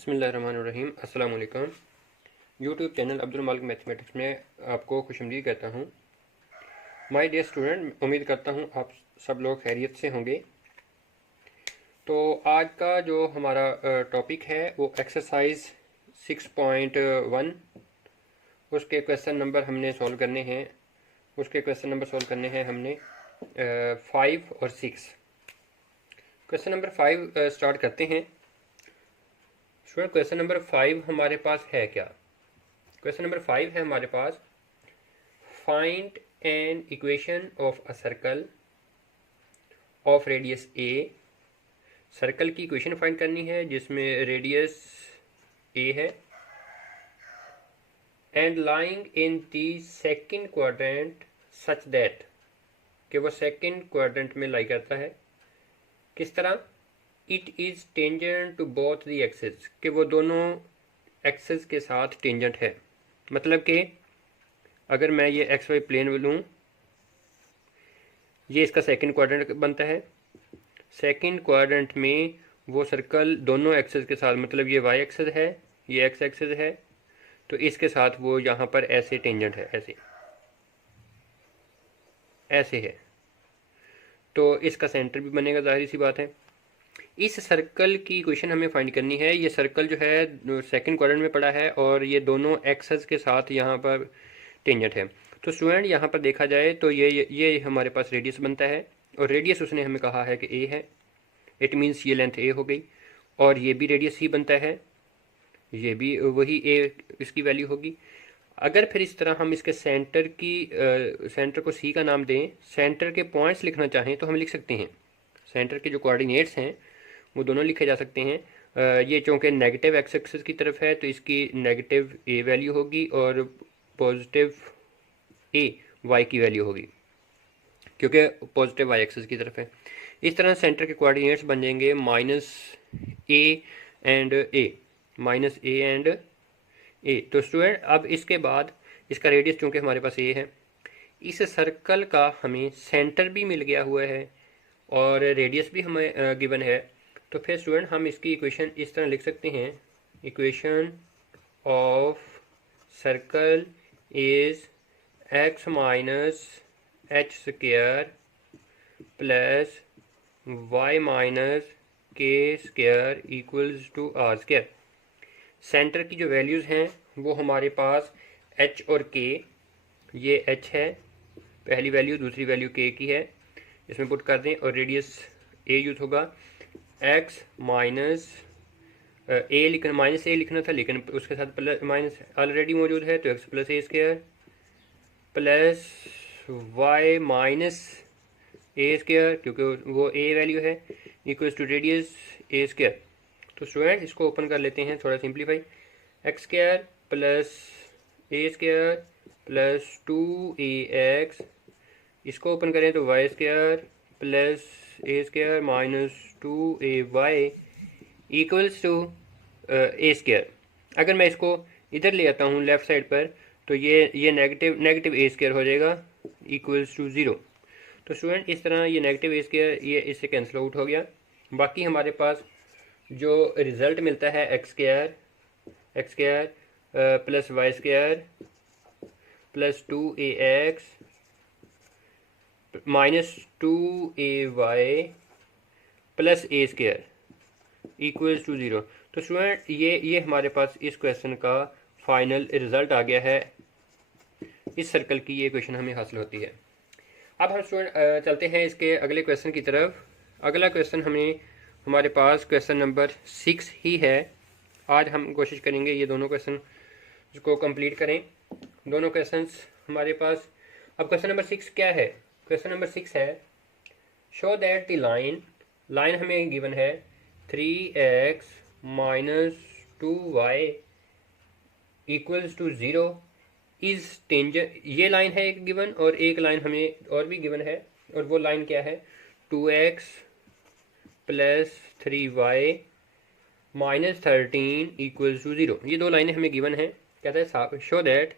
बिस्मिल्लाहिर्रहमानिर्रहीम। अस्सलाम वालेकुम। यूट्यूब चैनल अब्दुल मालिक मैथमेटिक्स में आपको खुशमदीद कहता हूँ। माय डियर स्टूडेंट, उम्मीद करता हूँ आप सब लोग खैरियत से होंगे। तो आज का जो हमारा टॉपिक है वो एक्सरसाइज 6.1, उसके क्वेश्चन नंबर हमने सॉल्व करने हैं। उसके क्वेश्चन नंबर सॉल्व करने हैं हमने 5 और 6। क्वेश्चन नंबर 5 स्टार्ट करते हैं। स्टूडेंट, क्वेश्चन नंबर 5 हमारे पास है क्या? क्वेश्चन नंबर 5 है हमारे पास, find an equation of a circle of radius a. Circle की इक्वेशन फाइंड करनी है जिसमें रेडियस ए है, and lying in the second quadrant such that, कि वो सेकंड क्वाड्रेंट में लाई करता है। किस तरह? It is tangent to both the axis, कि वो दोनों एक्सिस के साथ टेंजेंट है। मतलब कि अगर मैं ये एक्स वाई प्लेन लूँ, ये इसका सेकंड क्वाड्रेंट बनता है। सेकंड क्वाड्रेंट में वो सर्कल दोनों एक्सिस के साथ, मतलब ये वाई एक्सिस है, ये एक्स एक्सिस है, तो इसके साथ वो यहाँ पर ऐसे टेंजेंट है, ऐसे ऐसे है, तो इसका सेंटर भी बनेगा, जाहिर सी बात है। इस सर्कल की इक्वेशन हमें फाइंड करनी है। ये सर्कल जो है सेकंड क्वाड्रेंट में पड़ा है और ये दोनों एक्सिस के साथ यहाँ पर टेंजेंट है। तो स्टूडेंट यहाँ पर देखा जाए तो ये हमारे पास रेडियस बनता है, और रेडियस उसने हमें कहा है कि ए है। इट मीन्स ये लेंथ ए हो गई, और ये भी रेडियस ही बनता है, ये भी वही ए इसकी वैल्यू होगी। अगर फिर इस तरह हम इसके सेंटर को सी का नाम दें, सेंटर के पॉइंट्स लिखना चाहें तो हम लिख सकते हैं। सेंटर के जो कोऑर्डिनेट्स हैं वो दोनों लिखे जा सकते हैं। ये चूँकि नेगेटिव एक्स एक्सिस की तरफ है तो इसकी नेगेटिव ए वैल्यू होगी, और पॉजिटिव ए वाई की वैल्यू होगी, क्योंकि पॉजिटिव वाई एक्सिस की तरफ है। इस तरह सेंटर के कोऑर्डिनेट्स बन जाएंगे minus a and a, minus a and a. तो स्टूडेंट अब इसके बाद इसका रेडियस चूँकि हमारे पास ए है, इस सर्कल का हमें सेंटर भी मिल गया हुआ है और रेडियस भी हमें गिवन है। तो फिर स्टूडेंट हम इसकी इक्वेशन इस तरह लिख सकते हैं, equation of circle is x minus h square plus y minus k square equals to r square. Centre की जो वैल्यूज़ हैं वो हमारे पास h और k, ये h है पहली वैल्यू, दूसरी वैल्यू k की है, इसमें पुट कर दें, और रेडियस a यूज होगा। x माइनस ए लिखना, माइनस ए लिखना था लेकिन उसके साथ प्लस माइनस ऑलरेडी मौजूद है, तो x plus a square plus y minus a square, क्योंकि वो a वैल्यू है, equals to radius a square. तो स्टूडेंट इसको ओपन कर लेते हैं थोड़ा simplify. X square plus a square plus 2ax, इसको ओपन करें तो y square plus a square minus 2ay equals to a square. अगर मैं इसको इधर ले आता हूँ लेफ़्ट साइड पर, तो ये नेगेटिव ए स्क्वायर हो जाएगा इक्वल्स टू 0। तो स्टूडेंट इस तरह ये नेगेटिव ए स्क्वायर ये इससे कैंसिल आउट हो गया। बाकी हमारे पास जो रिज़ल्ट मिलता है x square plus y square plus 2ax minus 2ay plus a square equals to 0। तो स्टूडेंट ये हमारे पास इस क्वेश्चन का फाइनल रिज़ल्ट आ गया है। इस सर्कल की ये इक्वेशन हमें हासिल होती है। अब हम स्टूडेंट चलते हैं इसके अगले क्वेश्चन की तरफ। अगला क्वेश्चन हमारे पास क्वेश्चन नंबर 6 ही है। आज हम कोशिश करेंगे ये दोनों क्वेश्चन को कंप्लीट करें। दोनों क्वेश्चंस हमारे पास। अब क्वेश्चन नंबर 6 क्या है? क्वेश्चन नंबर 6 है, शो दैट द लाइन हमें गिवन है 3x minus 2y equals to 0 is tangent. ये लाइन है एक गिवन, और एक लाइन हमें और भी गिवन है, और वो लाइन क्या है? 2x plus 3y minus 13 equals to 0। ये दो लाइनें हमें गिवन है। कहता है show that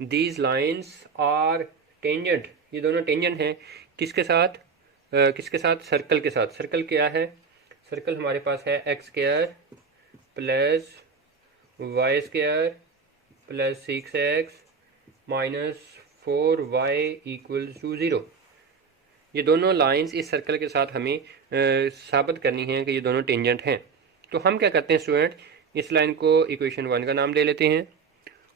these lines are tangent. ये दोनों टेंजेंट हैं किसके साथ? सर्कल के साथ। सर्कल क्या है? सर्कल हमारे पास है x square plus y square plus 6x minus 4y equals to 0। ये दोनों लाइंस इस सर्कल के साथ हमें साबित करनी है कि ये दोनों टेंजेंट हैं। तो हम क्या करते हैं स्टूडेंट, इस लाइन को इक्वेशन 1 का नाम दे लेते हैं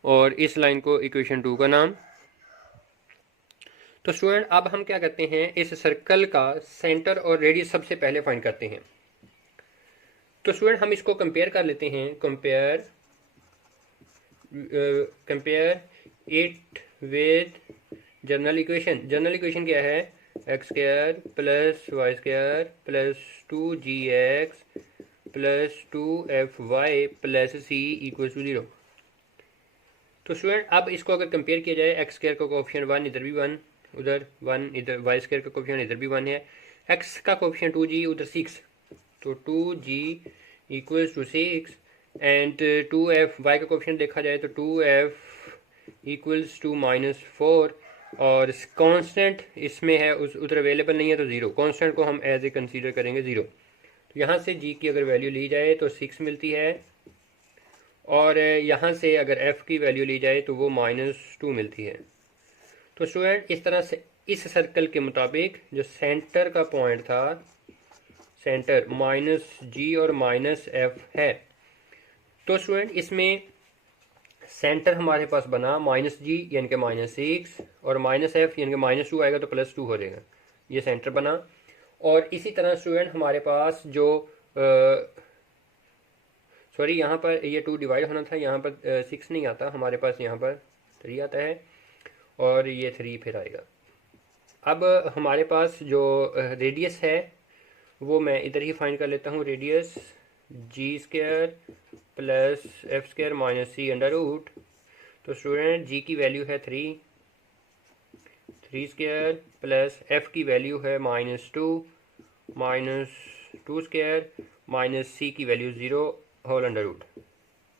और इस लाइन को इक्वेशन 2 का नाम। तो स्टूडेंट अब हम क्या करते हैं, इस सर्कल का सेंटर और रेडियस सबसे पहले फाइंड करते हैं। तो स्टूडेंट हम इसको कंपेयर कर लेते हैं, compare it with general equation. General equation क्या है, x square plus y square plus 2gx plus 2fy plus c equal to 0। तो स्टूडेंट अब इसको अगर कंपेयर किया जाए, एक्स स्क्वायर का कोफिशिएंट 1 इधर भी 1 उधर 1 इधर, वाई स्क्वायर का कोफिशिएंट इधर भी 1 है, एक्स का कोफिशिएंट 2g उधर 6, तो 2g equals to 6 and 2f y का कोफिशिएंट देखा जाए तो 2f इक्वल्स टू -4 और कांस्टेंट इसमें है उस उधर अवेलेबल नहीं है तो 0। कांस्टेंट को हम एज ए कंसीडर करेंगे 0। तो यहाँ से g की अगर वैल्यू ली जाए तो 6 मिलती है और यहाँ से अगर f की वैल्यू ली जाए तो वो -2 मिलती है। तो स्टूडेंट इस तरह से इस सर्कल के मुताबिक जो सेंटर का पॉइंट था, सेंटर -g और -f है, तो स्टूडेंट इसमें सेंटर हमारे पास बना -g यानी कि -6 और -f यानी कि -2 आएगा तो +2 हो जाएगा, ये सेंटर बना। और इसी तरह स्टूडेंट हमारे पास जो सॉरी यहाँ पर ये 2 डिवाइड होना था, यहाँ पर 6 नहीं आता, हमारे पास यहाँ पर 3 आता है और ये 3 फिर आएगा। अब हमारे पास जो रेडियस है वो मैं इधर ही फाइंड कर लेता हूँ, radius g square plus f square minus c under root. तो स्टूडेंट g की वैल्यू है 3 स्क्वायर प्लस f की वैल्यू है -2 स्क्वायर माइनस c की वैल्यू 0 होल अंडर रूट।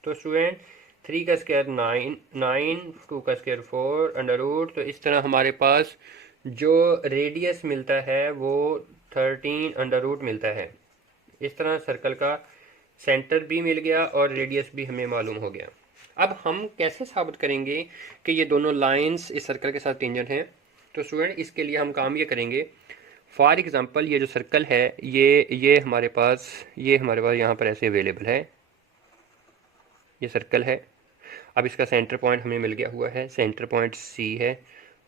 तो स्टूडेंट 3 का स्क्वायर 9 2 का स्क्वायर 4 अंडर रूट। तो इस तरह हमारे पास जो रेडियस मिलता है वो 13 अंडर रूट मिलता है। इस तरह सर्कल का सेंटर भी मिल गया और रेडियस भी हमें मालूम हो गया। अब हम कैसे साबित करेंगे कि ये दोनों लाइंस इस सर्कल के साथ टेंजेंट हैं। तो स्टूडेंट इसके लिए हम काम ये करेंगे, फॉर एग्जांपल ये जो सर्कल है ये हमारे पास यहाँ पर ऐसे अवेलेबल है, ये सर्कल है। अब इसका सेंटर पॉइंट हमें मिल गया हुआ है, सेंटर पॉइंट सी है,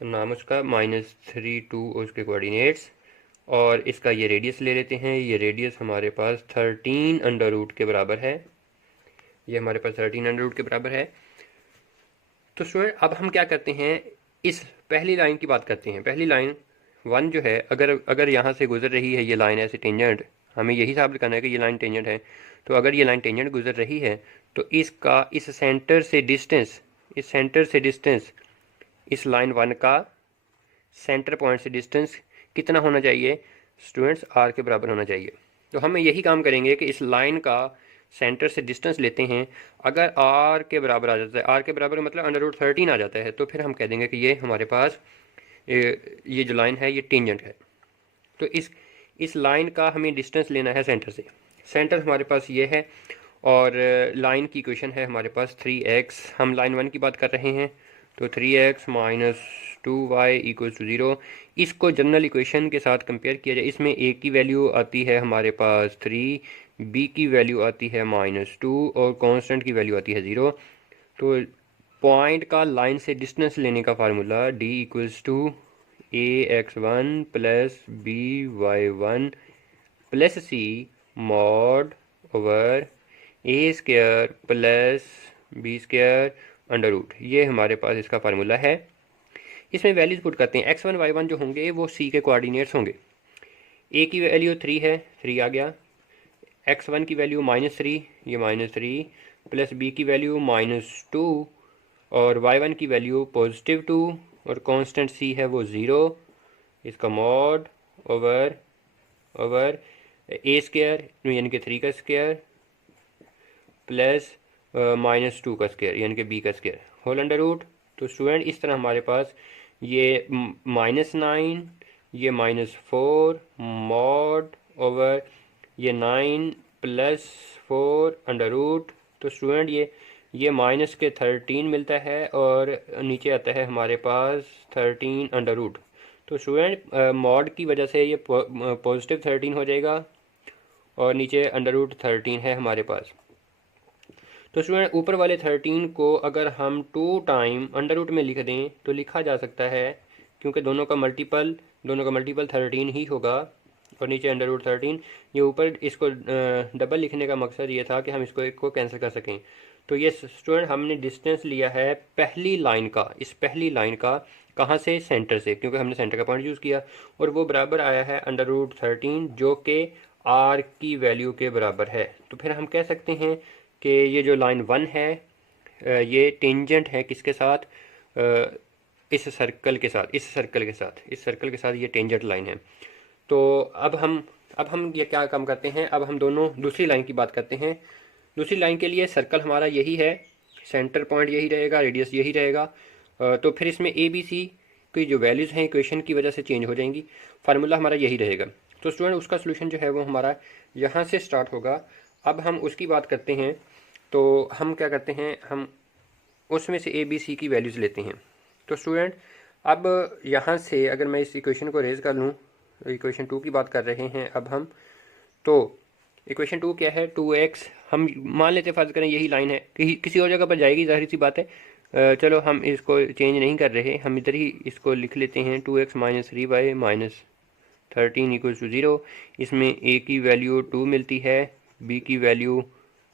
नाम उसका -3 2 और उसके कोऑर्डिनेट्स, और इसका ये रेडियस ले लेते हैं। ये रेडियस हमारे पास 13 अंडर रूट के बराबर है, ये हमारे पास 13 अंडर रूट के बराबर है। तो स्टूडेंट अब हम क्या करते हैं, इस पहली लाइन की बात करते हैं। पहली लाइन 1 जो है, अगर यहाँ से गुजर रही है ये लाइन ऐसे टेंजेंट, हमें यही साबित करना है कि ये लाइन टेंजेंट है। तो अगर ये लाइन टेंजेंट गुजर रही है तो इसका इस सेंटर से डिस्टेंस इस लाइन 1 का सेंटर पॉइंट से डिस्टेंस कितना होना चाहिए स्टूडेंट्स, r के बराबर होना चाहिए। तो हम यही काम करेंगे कि इस लाइन का सेंटर से डिस्टेंस लेते हैं, अगर r के बराबर आ जाता है, r के बराबर मतलब √13 आ जाता है, तो फिर हम कह देंगे कि ये हमारे पास ये जो लाइन है ये टेंजेंट है। तो इस लाइन का हमें डिस्टेंस लेना है सेंटर से। सेंटर हमारे पास ये है और लाइन की इक्वेशन है हमारे पास 3x। हम लाइन 1 की बात कर रहे हैं, तो 3x minus 2y equal to 0। इसको जनरल इक्वेशन के साथ कंपेयर किया जाए, इसमें a की वैल्यू आती है हमारे पास 3, b की वैल्यू आती है -2 और कांस्टेंट की वैल्यू आती है 0। तो पॉइंट का लाइन से डिस्टेंस लेने का formula d equals to ax1 plus by1 plus c mod over a square plus b square under root. ये हमारे पास इसका फार्मूला है। इसमें वैल्यूज पुट करते हैं, x1 y1 जो होंगे वो c के कोऑर्डिनेट्स होंगे। a की वैल्यू 3 है, 3 आ गया। x1 की वैल्यू -3, ये -3 प्लस b की वैल्यू -2 और y1 की वैल्यू +2 और कांस्टेंट c है वो 0। इसका मॉड ओवर a स्क्वायर यानी कि 3 का स्क्वायर प्लस -2 का स्क्वायर यानी कि b का स्क्वायर होल अंडर रूट। तो स्टूडेंट इस तरह हमारे पास ये -9 ये -4 मॉड ओवर ये 9 +4 अंडर रूट। तो स्टूडेंट ये माइनस के 13 मिलता है और नीचे आता है हमारे पास 13 अंडर रूट। तो स्टूडेंट मॉड की वजह से ये पॉजिटिव 13 हो जाएगा और नीचे अंडर रूट 13 है हमारे पास। तो स्टूडेंट ऊपर वाले 13 को अगर हम 2 टाइम अंडर रूट में लिख दें तो लिखा जा सकता है, क्योंकि दोनों का मल्टीपल 13 ही होगा और नीचे अंडर रूट 13। ये ऊपर इसको डबल लिखने का मकसद ये था कि हम इसको एक को कैंसिल कर सकें। तो ये स्टूडेंट हमने डिस्टेंस लिया है पहली लाइन का, इस पहली लाइन का कहाँ से, सेंटर से, क्योंकि हमने सेंटर का पॉइंट यूज़ किया और वो बराबर आया है अंडर रूट 13 जो कि आर की वैल्यू के बराबर है। तो फिर हम कह सकते हैं कि ये जो लाइन 1 है ये टेंजेंट है किसके साथ, इस सर्कल के साथ, इस सर्कल के साथ ये टेंजेंट लाइन है। तो अब हम ये क्या काम करते हैं, अब हम दोनों दूसरी लाइन की बात करते हैं। दूसरी लाइन के लिए सर्कल हमारा यही है, सेंटर पॉइंट यही रहेगा, रेडियस यही रहेगा। तो फिर इसमें ए बी सी की जो वैल्यूज़ हैं इक्वेशन की वजह से चेंज हो जाएंगी, फार्मूला हमारा यही रहेगा। तो स्टूडेंट उसका सोल्यूशन जो है वो हमारा यहाँ से स्टार्ट होगा। अब हम उसकी बात करते हैं। तो हम क्या करते हैं, हम उसमें से ए बी सी की वैल्यूज़ लेते हैं। तो स्टूडेंट अब यहाँ से अगर मैं इस इक्वेशन को रेज़ कर लूँ, इक्वेशन 2 की बात कर रहे हैं अब हम। तो इक्वेशन 2 क्या है, 2x, हम मान लेते फ़र्ज़ करें यही लाइन है, किसी और जगह पर जाएगी, ज़ाहिर सी बात है। चलो हम इसको चेंज नहीं कर रहे, हम इधर ही इसको लिख लेते हैं 2x - 3y - 13 = 0। इसमें a की वैल्यू 2 मिलती है, b की वैल्यू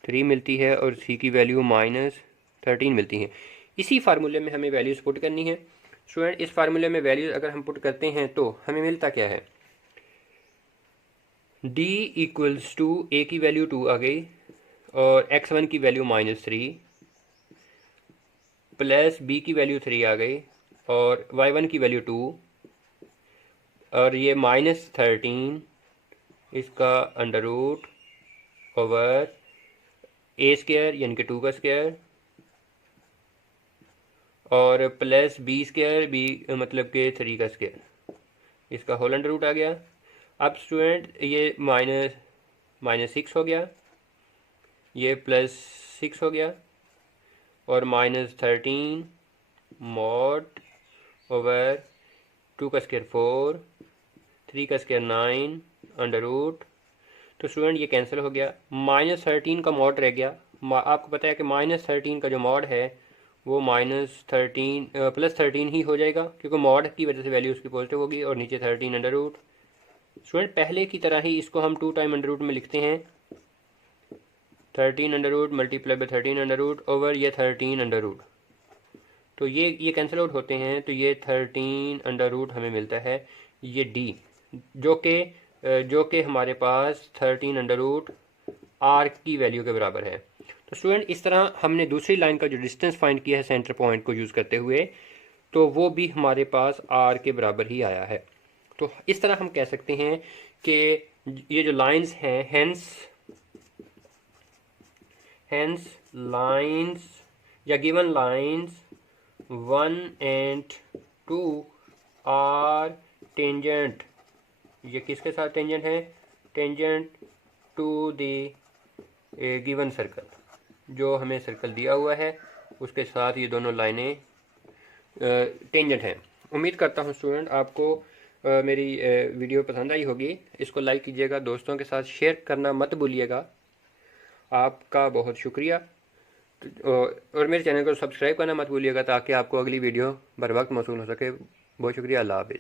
3 मिलती है और c की वैल्यू -13 मिलती है। इसी फार्मूले में हमें वैल्यूज़ पुट करनी है। स्टूडेंट इस फार्मूले में वैल्यूज़ अगर हम पुट करते हैं तो हमें मिलता क्या है, d = a की वैल्यू 2 आ गई और x1 की वैल्यू -3 प्लस b की वैल्यू 3 आ गई और y1 की वैल्यू 2 और ये -13 इसका अंडर रूट ओवर a² यानी कि 2 का स्क्वायर और प्लस b² b मतलब के 3 का स्क्वायर, इसका होल अंडर रूट आ गया। अब स्टूडेंट ये -6 हो गया, ये +6 हो गया और -13 मॉड ओवर 2 का स्क्वायर 4, 3 का स्क्वायर 9 अंडर रूट। तो स्टूडेंट ये कैंसिल हो गया, -13 का मॉड रह गया। आपको पता है कि -13 का जो मॉड है वो -13 +13 ही हो जाएगा, क्योंकि मॉड की वजह से वैल्यू उसकी पॉजिटिव होगी और नीचे 13 अंडर रूट। स्टूडेंट पहले की तरह ही इसको हम 2 टाइम अंडर रूट में लिखते हैं, 13 under root multiply by 13 under root over ये 13 अंडर रूट। तो ये कैंसिल आउट होते हैं, तो ये 13 अंडर रूट हमें मिलता है, ये डी जो कि हमारे पास 13 अंडर रूट आर की वैल्यू के बराबर है। तो स्टूडेंट इस तरह हमने दूसरी लाइन का जो डिस्टेंस फाइंड किया है सेंटर पॉइंट को यूज़ करते हुए, तो वो भी हमारे पास आर के बराबर ही आया है। तो इस तरह हम कह सकते हैं कि ये जो लाइंस हैं, हेंस लाइंस या given lines 1 and 2 are tangent. ये किसके साथ टेंजेंट है, tangent to the given circle, जो हमें सर्कल दिया हुआ है उसके साथ ये दोनों लाइनें टेंजेंट हैं। उम्मीद करता हूँ स्टूडेंट आपको मेरी वीडियो पसंद आई होगी। इसको लाइक कीजिएगा, दोस्तों के साथ शेयर करना मत भूलिएगा। आपका बहुत शुक्रिया। और मेरे चैनल को सब्सक्राइब करना मत भूलिएगा ताकि आपको अगली वीडियो बर वक्त मौसूल हो सके। बहुत शुक्रिया, अल्लाह हाफिज़।